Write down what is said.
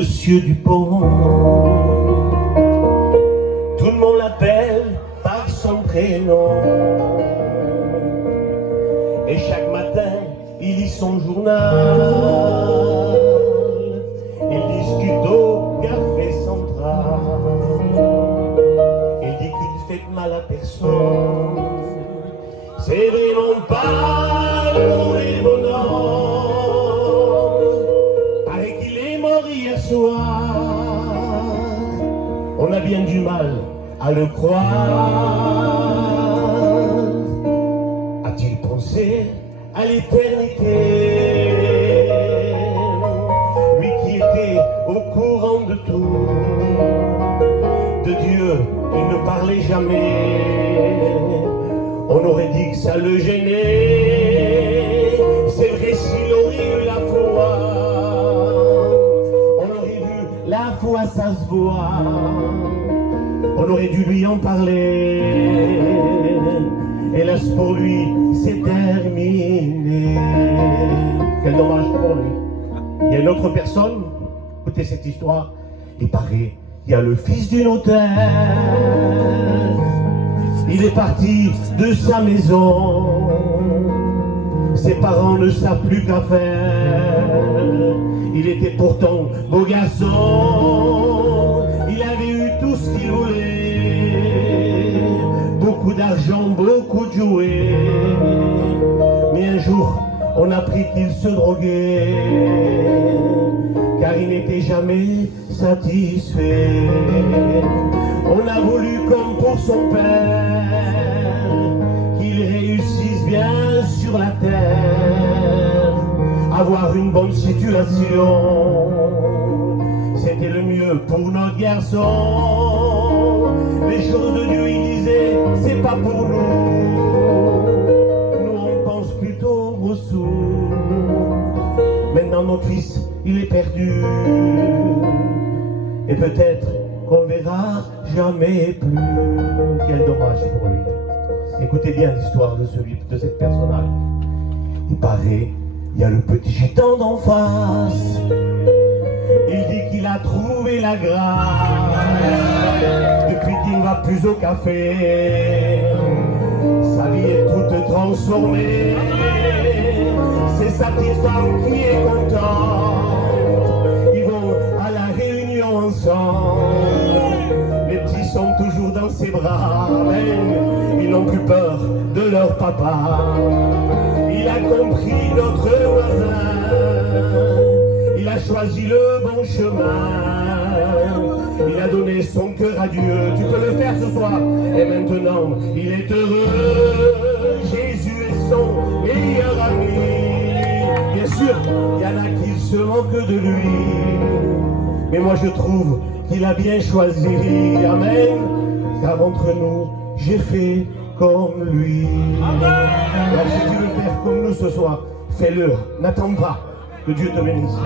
Monsieur Dupont, tout le monde l'appelle par son prénom. Et chaque matin, il lit son journal. Il discute au café central. Il dit qu'il fait mal à personne. C'est vraiment pas mourir mon homme. Paraît qu'il est mort hier soir. On a bien du mal à le croire. A-t-il pensé à l'éternité? Lui qui était au courant de tout. De Dieu, il ne parlait jamais. On aurait dit que ça le gênait. C'est vrai, s'il aurait eu la foi, on aurait vu la foi, ça se voit. On aurait dû lui en parler. Hélas pour lui, c'est terminé. Quel dommage pour lui. Il y a une autre personne, écoutez cette histoire. Il paraît, il y a le fils du notaire. Il est parti de sa maison. Ses parents ne savent plus qu'à faire. Il était pourtant beau garçon. Il avait eu tout ce qu'il voulait. Beaucoup d'argent, beaucoup de jouets. Mais un jour, on a appris qu'il se droguait. Car il n'était jamais satisfait. On a voulu, comme pour son père, qu'il réussisse bien sur la terre, avoir une bonne situation. C'était le mieux pour notre garçon. Les choses de Dieu, il disait, c'est pas pour nous. Nous, on pense plutôt aux sous. Maintenant, notre fils, il est perdu. Et peut-être qu'on ne verra jamais plus. Quel dommage pour lui. Écoutez bien l'histoire de cette personne-là. Il paraît, il y a le petit gitan d'en face. Il dit qu'il a trouvé la grâce. Depuis qu'il ne va plus au café, sa vie est toute transformée. C'est sa petite femme qui est contente. Ils vont à la réunion ensemble. Les petits sont toujours dans ses bras. Même ils n'ont plus peur de leur papa. Il a compris notre voisin. Il a choisi le bon chemin. Il a donné son cœur à Dieu. Tu peux le faire ce soir. Et maintenant, il est heureux. Jésus est son meilleur ami. Bien sûr, il y en a qui se moquent de lui. Mais moi, je trouve qu'il a bien choisi. Amen. Car entre nous, j'ai fait comme lui. Alors, si tu veux faire comme nous ce soir, fais-le. N'attends pas. Que Dieu te bénisse.